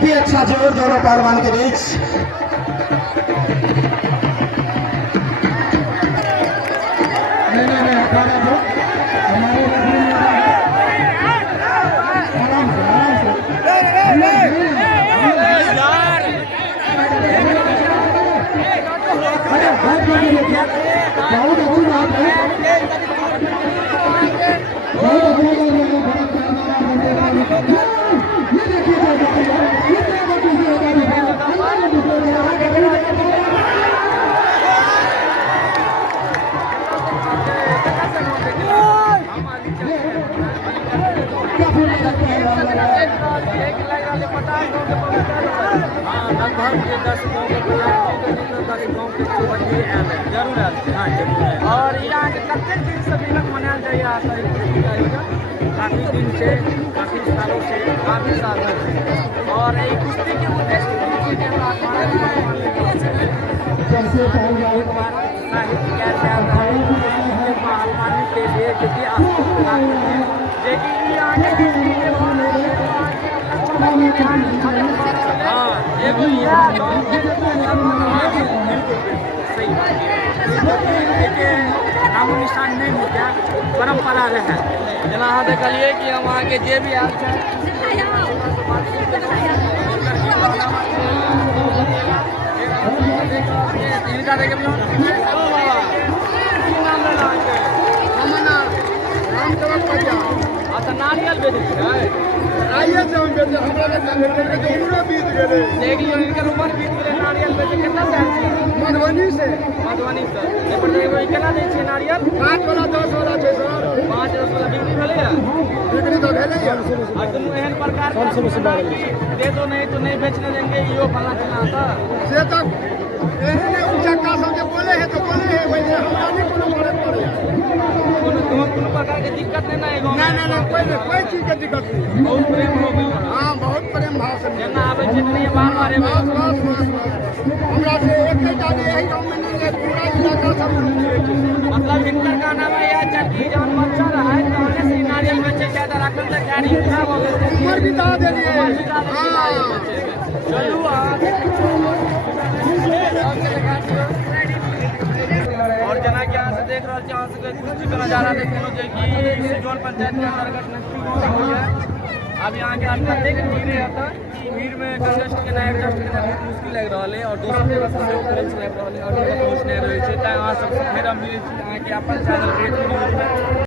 काफी अच्छा जोर दोनों पहलवान के बीच। और यहाँ के कतेक दिन से तिलक मनायल जाइए काफी दिन से, काफी सालों से, काफी सालों से। और ये कुश्ती के उद्देश्य पहलवानी के लिए क्योंकि नामो निशान नहीं मिलता, परंपरा रहे। जना अहाँ देखलिए कि हम अहाँ के जे भी आयल छै हिनका देखे अच्छा नारियल बेच छै देख लियो इनकर उम्र बीत गेलै नारियल बेचे कितना से मधुबनी से केना दै छियै नारियल 5 वाला 10 वाला छै सर 5-10 वाला बिक्री भेलैया बिक्री तो भेलैया और तुम एहन प्रकार दे दो नहीं तो नहीं बेचने देंगे यो फला चला था से तक एहन उचक्का सब जे बोले है तो बोले है वैसे हमरा नहीं कोनो फर्क पड़े कोनो प्रकार के दिक्कत नहीं ना है गांव नहीं नहीं कोई चीज के दिक्कत नहीं बहुत प्रेम हो गई हां बहुत प्रेम भाव से जेना आबै छै तनी बार-बार एबै हमरा से एकटा जाने यही गांव में नहीं है पूरा इलाका सब मतलब इनकर का नाम है या चक्की जौन बच्चा रहा है कहने से नारियल बेचे ज्यादा रखल तक गाड़ी खराब हो गई उम्र भी दा देलिए हां चलू और जना के यहाँ से देख रहा यहाँ से कुछ का नजारा देखे कि सिजौल पंचायत के अंतर्गत नक्की गाँव है। अब यहाँ के आसपास देख भीड़ रहता कि भीड़ में एडजस्ट केना बहुत मुश्किल लग रहा है और दोसर जगह से सहयोग करे लग रहा है और पहुँच नहीं रहे हैं। यहाँ सबसे फेर हम मिले यहाँ के अपन चैनल